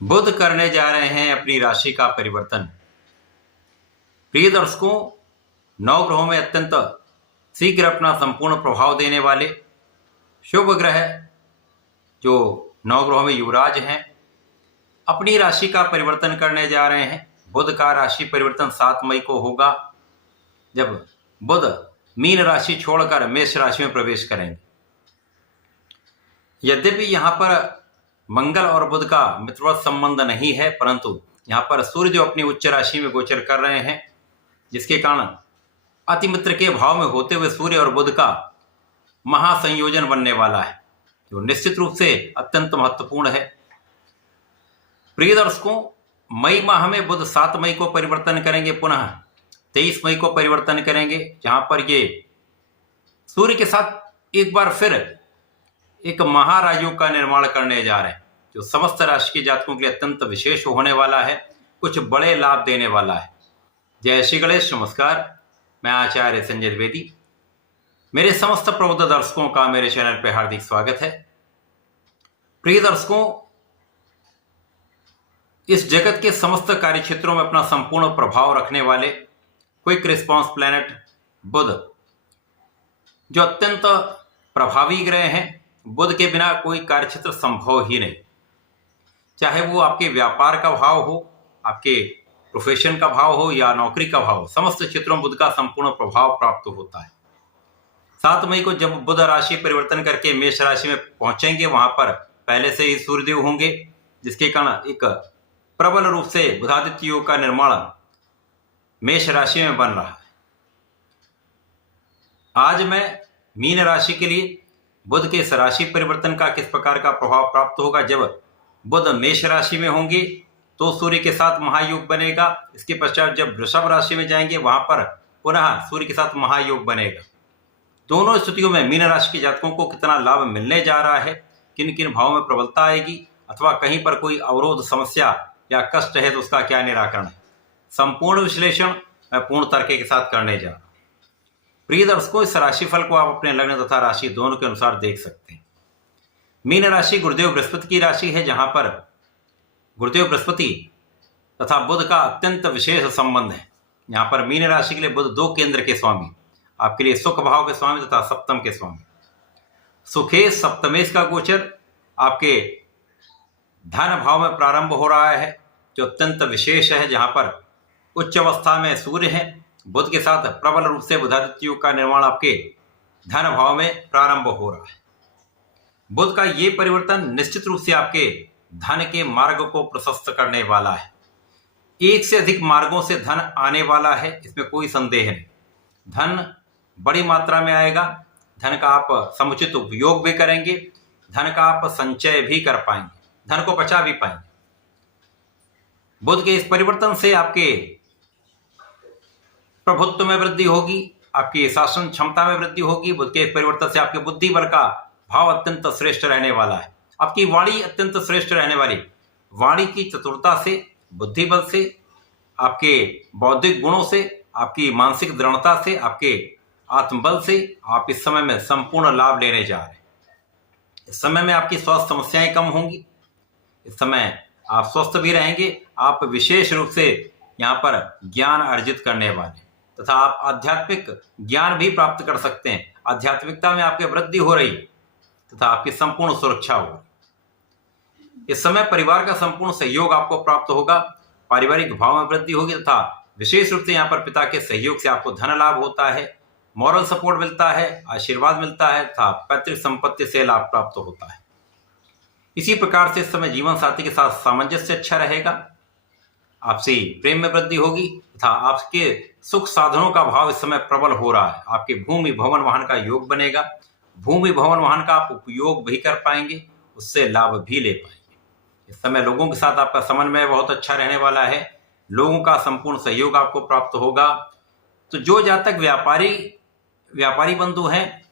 बुध करने जा रहे हैं अपनी राशि का परिवर्तन। प्रिय दर्शकों, नौ ग्रहों में अत्यंत शीघ्र अपना संपूर्ण प्रभाव देने वाले शुभ ग्रह जो नौ ग्रहों में युवराज हैं अपनी राशि का परिवर्तन करने जा रहे हैं। बुध का राशि परिवर्तन 7 मई को होगा, जब बुध मीन राशि छोड़कर मेष राशि में प्रवेश करेंगे। यद्यपि यहाँ पर मंगल और बुध का मित्रवत संबंध नहीं है, परंतु यहाँ पर सूर्य जो अपनी उच्च राशि में गोचर कर रहे हैं, जिसके कारण अति मित्र के भाव में होते हुए सूर्य और बुध का महासंयोजन बनने वाला है, जो निश्चित रूप से अत्यंत महत्वपूर्ण है। प्रिय दर्शकों, मई माह में बुध 7 मई को परिवर्तन करेंगे, पुनः 23 मई को परिवर्तन करेंगे, जहां पर ये सूर्य के साथ एक बार फिर एक महाराजयोग का निर्माण करने जा रहे हैं, जो समस्त राशि के जातकों के लिए अत्यंत विशेष होने वाला है, कुछ बड़े लाभ देने वाला है। जय श्री गणेश। नमस्कार, मैं आचार्य संजय द्विवेदी। मेरे समस्त प्रबुद्ध दर्शकों का मेरे चैनल पर हार्दिक स्वागत है। प्रिय दर्शकों, इस जगत के समस्त कार्य क्षेत्रों में अपना संपूर्ण प्रभाव रखने वाले क्विक रिस्पॉन्स प्लैनेट बुध, जो अत्यंत प्रभावी ग्रह हैं, बुध के बिना कोई कार्यक्षेत्र संभव ही नहीं। चाहे वो आपके व्यापार का भाव हो, आपके प्रोफेशन का भाव हो या नौकरी का भाव हो, समस्त क्षेत्रों में बुध का संपूर्ण प्रभाव प्राप्त होता है। 7 मई को जब बुध राशि परिवर्तन करके मेष राशि में पहुंचेंगे, वहां पर पहले से ही सूर्यदेव होंगे, जिसके कारण एक प्रबल रूप से बुधादित्य योग का निर्माण मेष राशि में बन रहा है। आज मैं मीन राशि के लिए बुध के इस राशि परिवर्तन का किस प्रकार का प्रभाव प्राप्त होगा। जब बुध मेष राशि में होंगे तो सूर्य के साथ महायोग बनेगा। इसके पश्चात जब वृषभ राशि में जाएंगे, वहां पर पुनः सूर्य के साथ महायोग बनेगा। दोनों स्थितियों में मीन राशि के जातकों को कितना लाभ मिलने जा रहा है, किन किन भावों में प्रबलता आएगी, अथवा कहीं पर कोई अवरोध, समस्या या कष्ट है तो उसका क्या निराकरण है, संपूर्ण विश्लेषण मैं पूर्ण तर्क के साथ करने जा रहा हूं। प्रिय दर्शकों, इस राशिफल को आप अपने लग्न तथा राशि दोनों के अनुसार देख सकते हैं। मीन राशि गुरुदेव बृहस्पति की राशि है, जहां पर गुरुदेव बृहस्पति तथा बुध का अत्यंत विशेष संबंध है। यहाँ पर मीन राशि के लिए बुध 2 केंद्र के स्वामी, आपके लिए सुख भाव के स्वामी तथा सप्तम के स्वामी। सुखेश सप्तमेश का गोचर आपके धन भाव में प्रारंभ हो रहा है, जो अत्यंत विशेष है, जहां पर उच्च अवस्था में सूर्य है, बुध के साथ प्रबल रूप से बुधादित्य योग का निर्माण आपके धन भाव में प्रारंभ हो रहा है। बुध का ये परिवर्तन निश्चित रूप से आपके धन के मार्ग को प्रशस्त करने वाला है। एक से अधिक मार्गों से धन आने वाला है, इसमें कोई संदेह नहीं। धन बड़ी मात्रा में आएगा, धन का आप समुचित उपयोग भी करेंगे, धन का आप संचय भी कर पाएंगे, धन को बचा भी पाएंगे। बुध के इस परिवर्तन से आपके प्रभुत्व में वृद्धि होगी, आपकी शासन क्षमता में वृद्धि होगी। बुध के परिवर्तन से आपके बुद्धि बल का भाव अत्यंत श्रेष्ठ रहने वाला है, आपकी वाणी अत्यंत श्रेष्ठ रहने वाली। वाणी की चतुरता से, बुद्धि बल से, आपके बौद्धिक गुणों से, आपकी मानसिक दृढ़ता से, आपके आत्मबल से आप इस समय में संपूर्ण लाभ लेने जा रहे हैं। इस समय में आपकी स्वास्थ्य समस्याएं कम होंगी, इस समय आप स्वस्थ भी रहेंगे। आप विशेष रूप से यहाँ पर ज्ञान अर्जित करने वाले तथा आप आध्यात्मिक ज्ञान भी प्राप्त कर सकते हैं। आध्यात्मिकता में आपकी वृद्धि हो रही तथा आपकी संपूर्ण सुरक्षा होगी। इस समय परिवार का संपूर्ण सहयोग आपको प्राप्त होगा, पारिवारिक भाव में वृद्धि होगी तथा विशेष रूप से यहाँ पर पिता के सहयोग से आपको धन लाभ होता है, मॉरल सपोर्ट मिलता है, आशीर्वाद मिलता है तथा पैतृक संपत्ति से लाभ प्राप्त होता है। इसी प्रकार से इस समय जीवन साथी के साथ सामंजस्य अच्छा रहेगा, आपसी प्रेम में वृद्धि होगी तथा आपके सुख साधनों का भाव इस समय प्रबल हो रहा है। आपके भूमि भवन वाहन का योग बनेगा, भूमि भवन वाहन का आप उपयोग भी कर पाएंगे, उससे लाभ भी ले पाएंगे। इस समय लोगों के साथ आपका समन्वय बहुत अच्छा रहने वाला है, लोगों का संपूर्ण सहयोग आपको प्राप्त होगा। तो जो जातक व्यापारी बंधु हैं,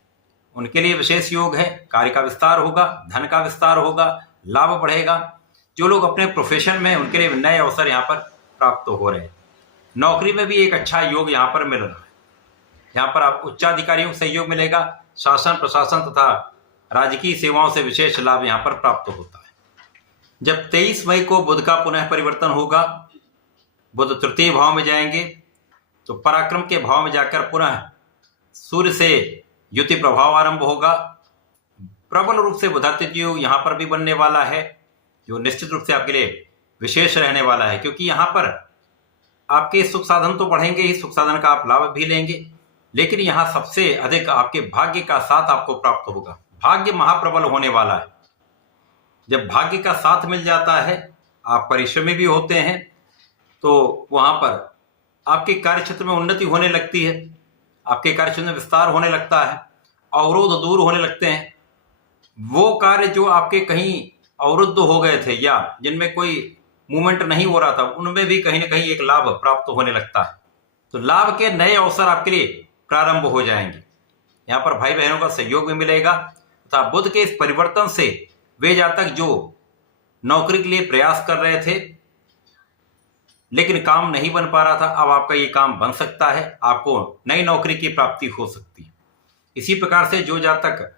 उनके लिए विशेष योग है, कार्य का विस्तार होगा, धन का विस्तार होगा, लाभ बढ़ेगा। जो लोग अपने प्रोफेशन में, उनके लिए नए अवसर यहाँ पर प्राप्त हो रहे हैं। नौकरी में भी एक अच्छा योग यहाँ पर मिल रहा है, यहाँ पर आप उच्चाधिकारियों को सहयोग मिलेगा, शासन प्रशासन तथा राजकीय सेवाओं से विशेष लाभ यहाँ पर प्राप्त होता है। जब 23 मई को बुध का पुनः परिवर्तन होगा, बुध तृतीय भाव में जाएंगे, तो पराक्रम के भाव में जाकर पुनः सूर्य से युति प्रभाव आरंभ होगा। प्रबल रूप से बुधादित्य योग यहां पर भी बनने वाला है, जो निश्चित रूप से आपके लिए विशेष रहने वाला है, क्योंकि यहां पर आपके सुख साधन तो बढ़ेंगे ही, सुख साधन का आप लाभ भी लेंगे, लेकिन यहां सबसे अधिक आपके भाग्य का साथ आपको प्राप्त होगा। भाग्य महाप्रबल होने वाला है। जब भाग्य का साथ मिल जाता है, आप परिश्रमी भी होते हैं, तो वहां पर आपके कार्यक्षेत्र में उन्नति होने लगती है, आपके कार्यक्षेत्र में विस्तार होने लगता है, अवरोध दूर होने लगते हैं। वो कार्य जो आपके कहीं अवरुद्ध हो गए थे या जिनमें कोई मूवमेंट नहीं हो रहा था, उनमें भी कहीं ना कहीं एक लाभ प्राप्त होने लगता है। तो लाभ के नए अवसर आपके लिए प्रारंभ हो जाएंगे। यहाँ पर भाई बहनों का सहयोग भी मिलेगा तथा बुध के इस परिवर्तन से वे जातक जो नौकरी के लिए प्रयास कर रहे थे लेकिन काम नहीं बन पा रहा था, अब आपका ये काम बन सकता है, आपको नई नौकरी की प्राप्ति हो सकती है। इसी प्रकार से जो जातक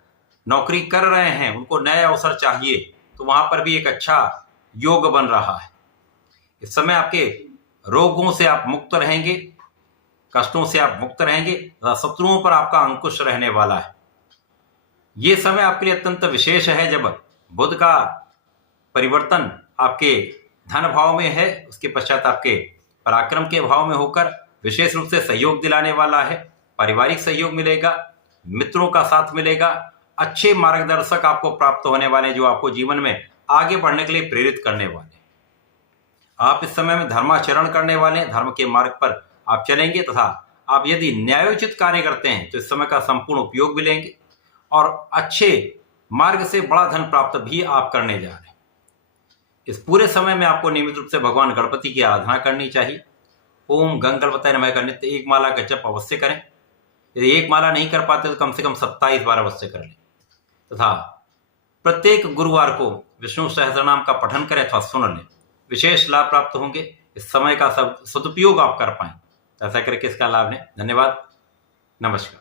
नौकरी कर रहे हैं उनको नए अवसर चाहिए, तो वहां पर भी एक अच्छा योग बन रहा है। इस समय आपके रोगों से आप मुक्त रहेंगे, कष्टों से आप मुक्त रहेंगे, शत्रुओं पर आपका अंकुश रहने वाला है। ये समय आपके लिए अत्यंत विशेष है, जब बुध का परिवर्तन आपके धन भाव में है, उसके पश्चात आपके पराक्रम के भाव में होकर विशेष रूप से सहयोग दिलाने वाला है। पारिवारिक सहयोग मिलेगा, मित्रों का साथ मिलेगा, अच्छे मार्गदर्शक आपको प्राप्त होने वाले, जो आपको जीवन में आगे बढ़ने के लिए प्रेरित करने वाले। आप इस समय में धर्माचरण करने वाले, धर्म के मार्ग पर आप चलेंगे तथा आप यदि न्यायोचित कार्य करते हैं तो इस समय का संपूर्ण उपयोग भी लेंगे और अच्छे मार्ग से बड़ा धन प्राप्त भी आप करने जा रहे हैं। इस पूरे समय में आपको नियमित रूप से भगवान गणपति की आराधना करनी चाहिए। ओम गंग गणपतये नमः का नित्य 1 माला का जप अवश्य करें। यदि 1 माला नहीं कर पाते तो कम से कम 27 बार अवश्य कर लें तथा प्रत्येक गुरुवार को विष्णु सहस्रनाम का पठन करें अथवा सुन लें। विशेष लाभ प्राप्त होंगे। इस समय का सदुपयोग आप कर पाएं, ऐसा करके इसका लाभ लें। धन्यवाद, नमस्कार।